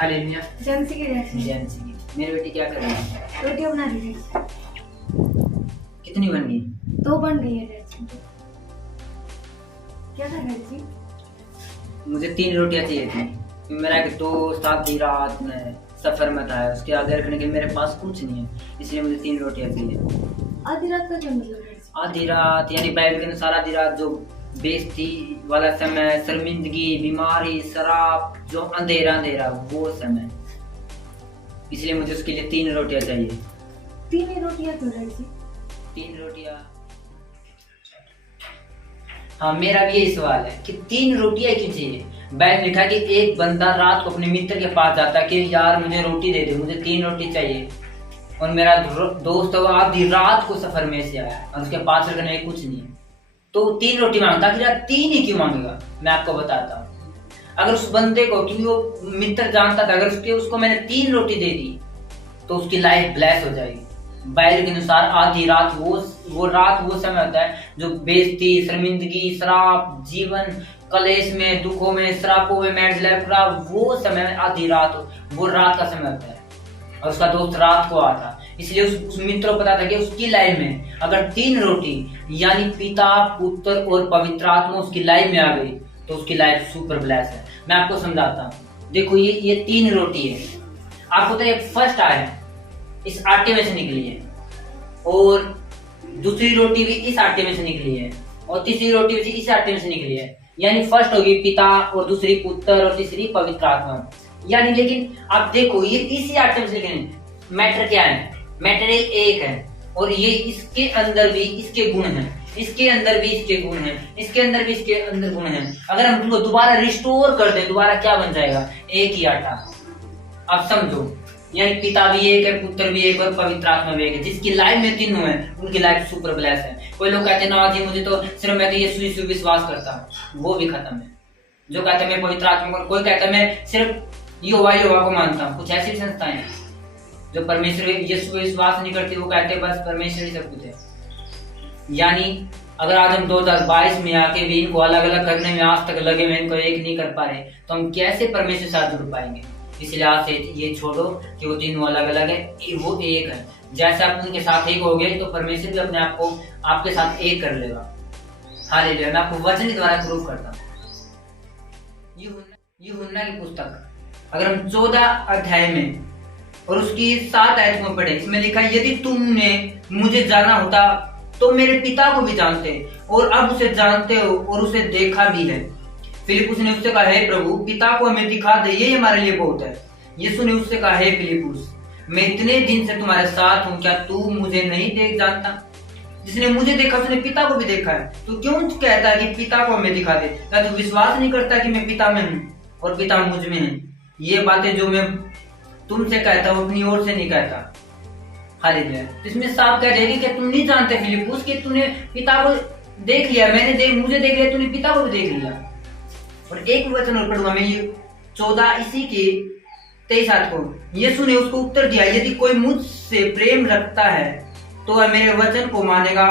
Hallelujah. जानसी की जैसी जैनसी की। मेरी बेटी क्या कर रही है? रोटियां बना रही थी। कितनी बन गई? 2 बन गई है जैसी। क्या था जैसी? मुझे 3 रोटियां चाहिए थी। मेरा एक दोस्त आधी रात में सफर में था, उसके आगे रखने के लिए मेरे पास कुछ नहीं है, इसलिए मुझे 3 रोटियां चाहिए। आधी रात का क्या मतलब है? आधी रात यानी बाइबल के अनुसार आधी रात जो बेइज्जती वाला समय, शर्मिंदगी, बीमारी, शराब, जो अंधेरा अंधेरा वो समय, इसलिए मुझे उसके लिए 3 रोटियां चाहिए। 3 ही रोटियां क्यों जैसी? 3 रोटियां। हाँ, मेरा भी यही सवाल है कि 3 रोटियां क्यों चाहिए। बाइबल लिखा कि एक बंदा रात को अपने मित्र के पास जाता है कि यार मुझे रोटी दे दे, मुझे 3 रोटी चाहिए, और मेरा दोस्त वो आधी रात को सफर में से आया और उसके पास रखने में कुछ नहीं है, तो 3 रोटी मांगता। कि यार 3 ही क्यों मांगेगा? मैं आपको बताता हूँ। अगर उस बंदे को, क्योंकि वो मित्र जानता था, अगर उसको मैंने 3 रोटी दे दी तो उसकी लाइफ ब्लेस हो जाएगी। बाइबल के अनुसार आधी रात वो रात वो समय होता है जो बेइज्जती, शर्मिंदगी, श्राप, जीवन कलेश में, दुखों में, श्रापों में, मैरिज लाइफ खराब, वो समय आधी रात, वो रात का समय होता है। और उसका दोस्त रात को आता, इसलिए उस मित्र को पता था कि उसकी लाइफ में अगर 3 रोटी यानी पिता, पुत्र और पवित्र आत्मा उसकी लाइफ में आ गई तो उसकी लाइफ सुपर ब्लेस है। मैं आपको समझाता हूँ। देखो ये 3 रोटी है। आपको तो एक फर्स्ट आया इस आटे में से निकली है, और दूसरी रोटी भी इस आटे में से निकली है, और तीसरी रोटी भी इस आटे में से निकली है। यानी फर्स्ट होगी पिता, और दूसरी पुत्र, और तीसरी पवित्र आत्मा। यानी लेकिन आप देखो ये इसी आटे में से निकले। मैटर क्या है? मैटेरियल एक है, और ये इसके अंदर भी इसके गुण हैं, इसके अंदर भी इसके गुण हैं, इसके अंदर भी इसके अंदर गुण हैं। अगर हम तुमको दोबारा रिस्टोर कर दें, दोबारा क्या बन जाएगा? एक ही आटा। आप समझो, यानी पिता भी एक है, पुत्र भी एक, और पवित्र आत्मा भी एक है। जिसकी लाइफ में तीनों है उनकी लाइफ सुपर ब्लेस है। कोई लोग कहते हैं ना जी मुझे तो सिर्फ, मैं तो यीशु विश्वास करता हूँ, वो भी खत्म है। जो कहते हैं मैं पवित्र आत्मा को, कोई कहता है मैं सिर्फ यहोवा को मानता हूँ। कुछ ऐसी संस्थाएं हैं जो परमेश्वर यीशु को विश्वास नहीं करती, वो कहते हैं बस परमेश्वर ही सब कुछ है। यानी अगर आज हम 2022 में आके भी इनको अलग अलग करने में आज तक लगे हुए, इनको एक नहीं कर पा रहे, तो हम कैसे परमेश्वर के साथ जुड़ पाएंगे? इसलिए आज से ये छोड़ो कि वो तीनों अलग अलग है, वो एक है। जैसे आप उनके साथ एक हो गए तो परमेश्वर भी अपने आप को आपके साथ एक कर लेगा। हालेलुया। मैं आपको वचन के द्वारा प्रूव करता हूँ। यूहन्ना की पुस्तक अगर हम 14 अध्याय में और उसकी 7 आयत में पढ़े, इसमें लिखा है यदि तुमने मुझे जाना होता तो मेरे पिता को भी जानते, और अब उसे जानते हो और उसे देखा भी है। फिलिपुस ने उससे कहा, हे प्रभु, पिता को हमें दिखा दे, ये हमारे लिए बहुत है। यीशु ने उससे कहा, हे फिलिपुस, मैं इतने दिन से तुम्हारे साथ हूँ, क्या तू मुझे नहीं देख जानता? जिसने मुझे देखा उसने पिता को भी देखा है। तो क्यों कहता है कि पिता को हमें दिखा दे? क्या तू विश्वास नहीं करता कि मैं पिता में हूँ और पिता मुझ में है? ये बातें जो मैं तुमसे कहता हूँ अपनी ओर से नहीं कहता। हालेलुया। इसमें साफ कह रही कि तुम नहीं जानते फिलिपुस कि तूने पिता को देख लिया, मुझे देख लिया, तूने पिता को भी देख लिया। और एक वचन और पढ़ूंगा मैं, ये 14 इसी के 23 को। यीशु ने उसको उत्तर दिया, यदि कोई मुझसे प्रेम रखता है तो वह मेरे वचन को मानेगा,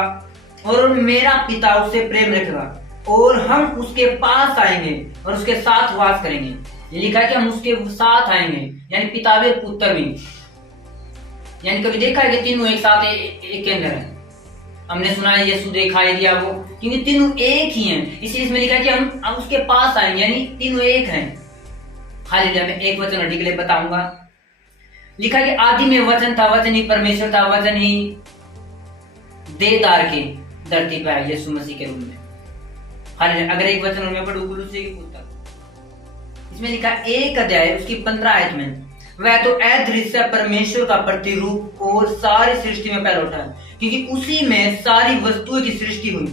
और मेरा पिता उससे प्रेम रखेगा, और हम उसके पास आएंगे और उसके साथ वास करेंगे। ये लिखा है कि हम उसके साथ आएंगे, यानी पिता भी पुत्र भी। यानी कभी देखा है कि तीनों एक साथ एक के अंदर है? हमने सुना है यीशु देखा एलिया वो, क्योंकि तीनों एक ही हैं, इसलिए इसमें लिखा है कि हम उसके पास आएंगे, यानी तीनों एक हैं। हालेलुया। मैं एक वचन हड्डी के लिए बताऊंगा। लिखा कि आदि में वचन था, वचन ही परमेश्वर था, वचन ही देवदार के धरती पे आया यीशु मसीह के रूप में। हालेलुया। अगर एक वचन मैं पढ़ूं कुलुस्सी की पुस्तक, इसमें लिखा 1 अध्याय उसकी 15 आयत में, वह तो अदृश्य परमेश्वर का प्रतिरूप और सारी सृष्टि में पहले उठा है, क्योंकि उसी में सारी वस्तुओं की सृष्टि हुई,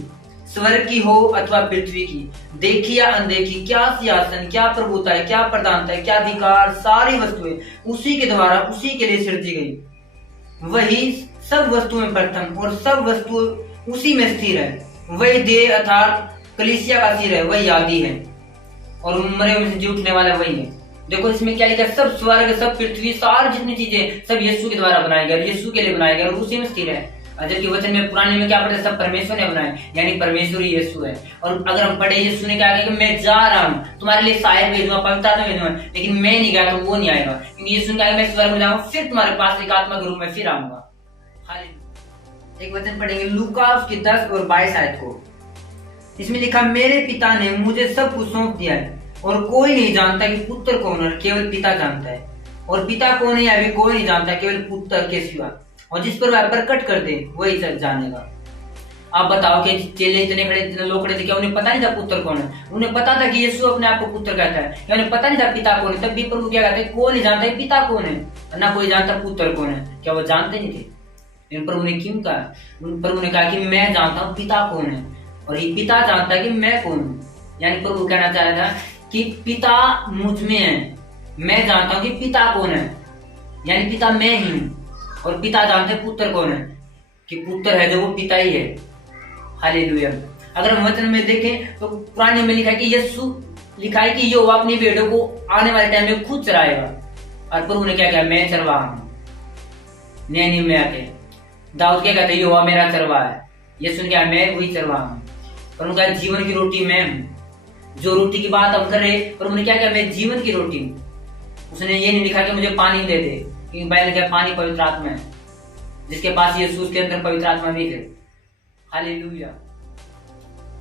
स्वर्ग की हो अथवा पृथ्वी की, देखी या अनदेखी, क्या सिंहासन, क्या प्रभुता है, क्या प्रधानता है, क्या अधिकार, सारी वस्तुएं उसी के द्वारा उसी के लिए सृजी गई। वही सब वस्तुओं में प्रथम, और सब वस्तु उसी में स्थिर है। वही देह अर्थात कलीसिया का सिर है, वही आदि है, और मरे हुए से जी उठने वाला वही है। देखो इसमें क्या लिखा है, सब स्वर्ग, सब पृथ्वी, सारी जितनी चीजें सब यीशु के द्वारा बनाए गए, यीशु के लिए बनाए गए, और उसी में स्थिर है। और जबकि वचन में पुराने में क्या पढ़े, सब परमेश्वर ने बनाए, यानी परमेश्वर ही यीशु है। और अगर हम पढ़े यीशु ने क्या कहा कि मैं जा रहा हूँ, तुम्हारे लिए शायर भेजूंगा, पवित्र आत्मा भेजूंगा, लेकिन मैं नहीं गया तो वो नहीं आएगा, क्योंकि यीशु ने कहा मैं स्वर्ग में जाऊंगा, फिर तुम्हारे पास एक आत्मा के रूप में फिर आऊंगा। एक वचन पढ़ेंगे लूका उसकी 10 और 22 आयत को। इसमें लिखा, मेरे पिता ने मुझे सब कुछ सौंप दिया है और कोई नहीं जानता कि पुत्र कौन है, केवल पिता जानता है, और पिता कौन है अभी कोई नहीं जानता केवल पुत्र के सिवा, और जिस पर वह प्रकट कर दे वही सब जानेगा। आप बताओ कि चेले इतने खड़े, इतने लोग खड़े थे, क्या उन्हें पता नहीं था पुत्र कौन है? उन्हें पता था कि यीशु अपने आप को पुत्र कहता है, क्या उन्हें पता नहीं था पिता कौन है? तब भी प्रभु क्या कहते हैं, कोई नहीं जानता पिता कौन है, ना कोई जानता पुत्र कौन है। क्या वो जानते नहीं थे? लेकिन प्रभु ने क्यों कहा? प्रभु ने कहा कि मैं जानता हूँ पिता कौन है, और ये पिता जानता है कि मैं कौन हूँ। यानी प्रभु कहना चाह रहा था कि पिता मुझ में है, मैं जानता हूँ कि पिता कौन है, यानी पिता मैं ही हूँ, और पिता जानते हैं पुत्र कौन है, कि पुत्र है जो वो पिता ही है। हालेलुया। अगर हम वचन में देखें तो पुराने में लिखा है कि यीशु लिखा है कि यहोवा अपनी भेड़ों को आने वाले टाइम में खुद चराएगा, और प्रभु ने क्या कहा, मैं चरवाहा हूँ। नए नियम में आके दाऊद क्या कहते हैं, यहोवा मेरा चरवाहा है। यीशु ने कहा मैं वही चरवाहा हूँ। प्रभु ने कहा जीवन की रोटी मैं हूँ। जो रोटी की बात हम कर रहे, प्रभु ने क्या कहा, मैं जीवन की रोटी हूँ। उसने ये नहीं लिखा कि मुझे पानी दे दे, क्योंकि बाइबल ने कहा पानी पवित्र आत्मा है, जिसके पास यीशु उसके अंदर पवित्र आत्मा भी है। हालेलुया।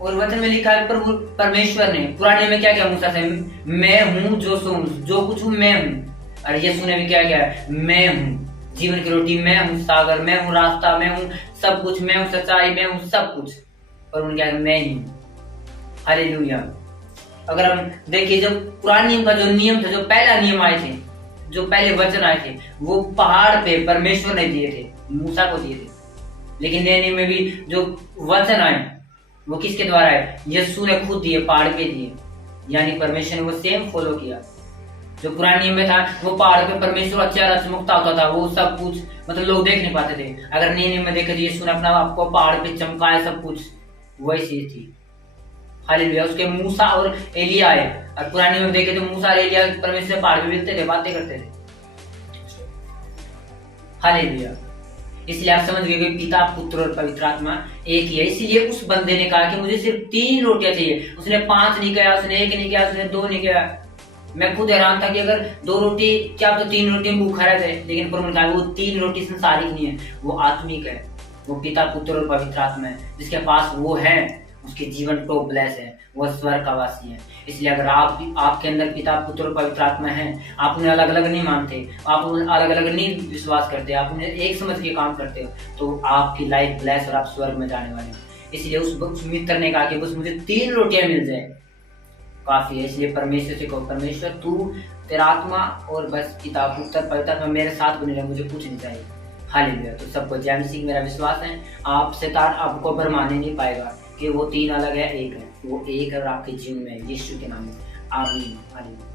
और वचन में लिखा है प्रभु परमेश्वर ने पुराने में क्या किया मूसा से, मैं हूँ जो सो जो कुछ हूँ मैं हूँ। और यीशु ने भी क्या किया, मैं हूँ जीवन की रोटी, मैं हूँ सागर, मैं हूँ रास्ता, मैं हूँ सब कुछ, मैं हूँ सच्चाई, मैं हूँ सब कुछ। पर उन्होंने क्या, मैं ही हूँ। हालेलुया। अगर हम देखिए जब पुराने नियम का जो नियम था, जो पहला नियम आए थे, जो पहले वचन आए थे, वो पहाड़ पे परमेश्वर ने दिए थे, मूसा को दिए थे। लेकिन नए नियम में भी जो वचन आए वो किसके द्वारा आए, यीशु ने खुद दिए, पहाड़ पे दिए, यानी परमेश्वर ने वो सेम फॉलो किया। जो पुराने नियम में था वो पहाड़ पे परमेश्वर चेहरा चमकता होता था, वो सब कुछ मतलब लोग देख नहीं पाते थे। अगर नए नियम में देखे तो यीशु ने अपना आपको पहाड़ पे चमकाया, सब कुछ वही चीज थी। हालेलुया। उसके मूसा और एलिया आए, और पुराने में देखे तो मूसा और एलिया परमेश्वर पहाड़ पे मिलते थे, बातें करते थे। हालेलुया। इसलिए आप समझ गए कि पिता पुत्र और पवित्र आत्मा एक ही है। इसीलिए उस बंदे ने कहा कि मुझे सिर्फ 3 रोटियां चाहिए। उसने 5 नहीं कहा, उसने 1 नहीं कहा, उसने 2 नहीं कहा। मैं खुद हैरान था कि अगर 2 रोटी क्या तो 3 रोटी में भूखा रहते, लेकिन प्रभु ने कहा वो 3 रोटी संसारिक नहीं है, वो आत्मिक है। वो पिता पुत्र और पवित्र आत्मा है, जिसके पास वो है उसके जीवन टॉप ब्लेस है, वह स्वर्ग का वासी है। इसलिए अगर आपके अंदर पिता पुत्र और पवित्र आत्मा है, आप उन्हें अलग अलग नहीं मानते, आप उन्हें अलग अलग नहीं विश्वास करते, आप उन्हें एक समझ के काम करते हो, तो आपकी लाइफ ब्लेस और आप स्वर्ग में जाने वाले हो। इसलिए उस मित्र ने कहा कि बस मुझे 3 रोटियां मिल जाए काफी है। इसलिए परमेश्वर से कहो, परमेश्वर तू तेरा आत्मा और बस पिता पुत्र पवित्र आत्मा मेरे साथ बने रहे, मुझे कुछ नहीं चाहिए। हालेलुया। तो सबको जय मसीह। मेरा विश्वास है आप शैतान आपको भरमाने नहीं पाएगा कि वो 3 अलग है, एक है, वो एक है और आपके जीवन में यीशु के नाम में। आमीन। हालेलुया।